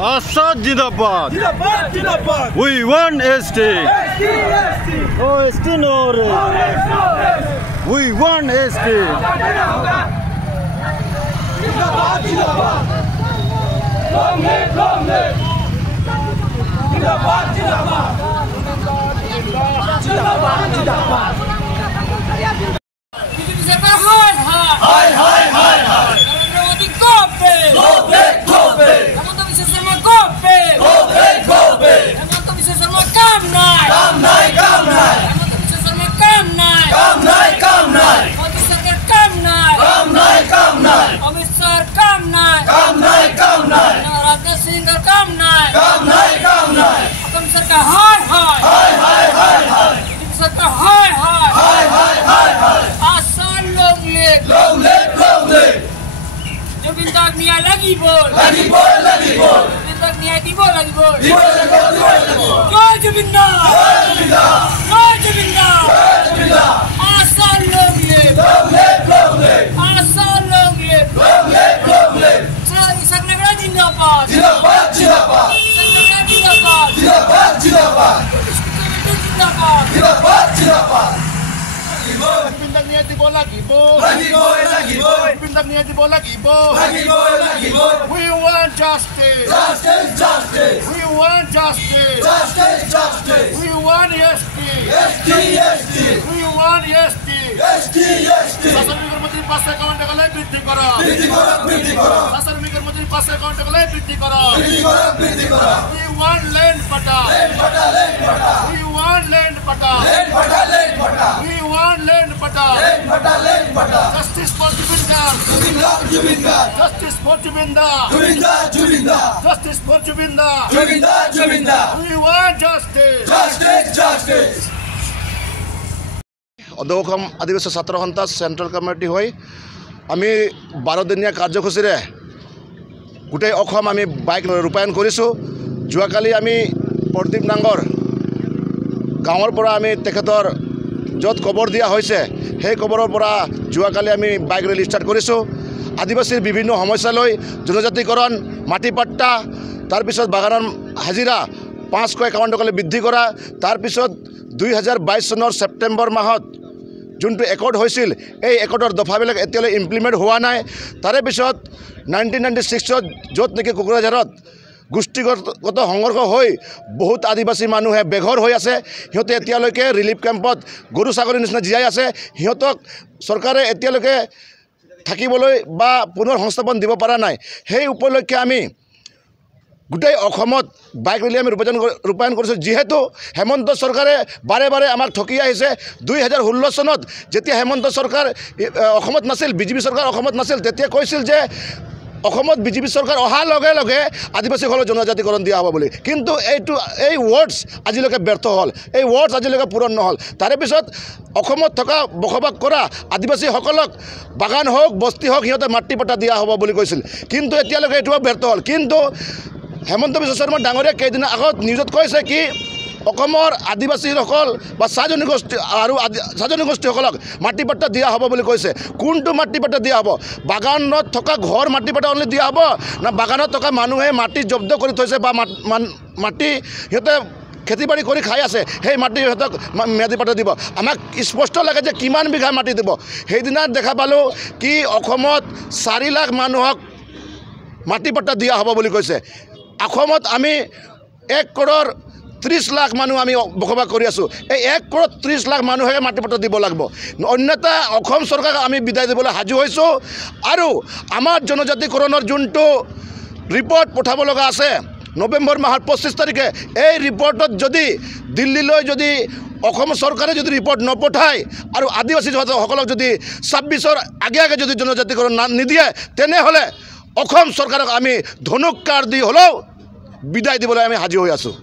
Assad Jindabad. Jindabad, Jindabad. We want ST. Oh, ST no. We want ST. Jindabad, Jindabad. Long live, long live. Jindabad, Jindabad. Jindabad, Jindabad. Lagi bol. Niat di bol lagi bol. Jai Jubinda. Asal long live. Asal long live. Isak Negara Jindabad. Bintang niat di bola lagi bol. Bintang niat di bola lagi bol. We want justice. We want justice. We want ST. We want ST. শাসন বিকার মন্ত্রী 5 account টাকা লাই বৃদ্ধি করা। শাসন বিকার মন্ত্রী 5 account টাকা লাই বৃদ্ধি করা। We want land pata. We want land pata. We want land pata. Justice for Jubinda. Justice for Jubinda. Justice for Jubinda. We want justice. অধ্যক্ষ আদিবাসী ছাত্র সন্থা সেন্ট্রাল কমিটি হৈ আমি 12 দিনীয়া কাৰ্যসূচীৰে গোটেই অসম আমি বাইক ৰূপায়ণ কৰিছোঁ। যোৱাকালি আমি প্ৰদীপ নাঙৰ গাঁৱৰ পৰা আমি তেখেতৰ য'ত কবৰ দিয়া হৈছে সেই কবৰৰ পৰা যোৱাকালি আমি বাইক ৰেলী ষ্টাৰ্ট কৰিছোঁ। আদিবাসীৰ বিভিন্ন সমস্যালৈ জনজাতিকৰণ, মাটি পাট্টা, তাৰপিছত বাগানৰ হাজিৰা 551 টকালৈ বৃদ্ধি কৰা, তাৰপিছত 2022 চনৰ ছেপ্টেম্বৰ মাহত যোনটো একৰ্ড হৈছিল এই একৰ্ডৰ দফাবিলাক এতিয়ালৈ ইমপ্লিমেণ্ট হোৱা নাই। তাৰে পিছত 1996 য'ত নেকি কোকৰাঝাৰত গোষ্ঠীগত সংঘৰ্ষ হৈ বহুত আদিবাসী মানুহে বেঘৰ হৈ আছে। সিহঁতে এতিয়ালৈকে ৰিলিফ কেম্পত গৰু ছাগলীৰ নিচিনা জীয়াই আছে। সিহঁতক চৰকাৰে এতিয়ালৈকে থাকিবলৈ বা পুনৰ সংস্থাপন দিব পৰা নাই। সেই উপলক্ষে আমি গোটেই অসমত বাইক ৰেলী আমি ৰূপায়ণ কৰিছোঁ। যিহেতু হেমন্ত চৰকাৰে বাৰে বাৰে আমাক ঠকি আহিছে। 2016 চনত যেতিয়া হেমন্ত চৰকাৰ অসমত নাছিল, বিজেপি চৰকাৰ অসমত নাছিল, তেতিয়া কৈছিল যে অসমত বিজেপি চৰকাৰ অহাৰ লগে লগে আদিবাসীসকলক জনজাতিকৰণ দিয়া হ'ব বুলি। কিন্তু এই ৱৰ্ডছ আজিলৈকে ব্যৰ্থ হ'ল, এই ৱৰ্ডছ আজিলৈকে পূৰণ নহ'ল। তাৰে পিছত অসমত থকা বসবাস কৰা আদিবাসীসকলক বাগান হওক, বস্তি হওক, সিহঁতে মাটি পট্টা দিয়া হ'ব বুলি কৈছিল। কিন্তু এতিয়ালৈকে এইটোও ব্যৰ্থ হ'ল। কিন্তু হেমন্ত বিশ্ব শৰ্মা ডাঙৰীয়া কেইদিন আগত নিউজত কৈছে কি অসমৰ আদিবাসীসকল বা চাহ জনগোষ্ঠীসকলক মাটি পট্টা দিয়া হ'ব বুলি কৈছে। কোনটো মাটি পট্টা দিয়া হ'ব? বাগানত থকা ঘৰ মাটি পট্টা অনলি দিয়া হ'ব না বাগানত থকা মানুহে মাটি জব্দ কৰি থৈছে বা মাটি সিহঁতে খেতি বাতি কৰি খাই আছে সেই মাটি সিহঁতক ম্যাদী পট্টা দিব? আমাক স্পষ্ট লাগে যে কিমান বিঘা মাটি দিব। সেইদিনা দেখা পালোঁ কি অসমত 4 লাখ মানুহক মাটি পট্টা দিয়া হ'ব বুলি কৈছে। অসমত আমি 1 কৰোৰ 30 লাখ মানুহ আমি বসবাস কৰি আছোঁ। এই 1 কৰোৰ 30 লাখ মানুহে মাটি পট্টা দিব লাগিব। অন্যথা অসম চৰকাৰক আমি বিদায় দিবলৈ সাজু হৈছোঁ। আৰু আমাৰ জনজাতিকৰণৰ যোনটো ৰিপৰ্ট পঠাব লগা আছে নৱেম্বৰ মাহৰ 25 তাৰিখে, এই ৰিপৰ্টত যদি দিল্লীলৈ যদি অসম চৰকাৰে যদি ৰিপৰ্ট নপঠায় আৰু আদিবাসী সকলক যদি 26ৰ আগে যদি জনজাতিকৰণ নিদিয়ে তেনেহ'লে অসম চৰকাৰক আমি ধনুক কাঁড় দি হ'লেও বিদায় দিবলৈ আমি সাজু হৈ আছোঁ।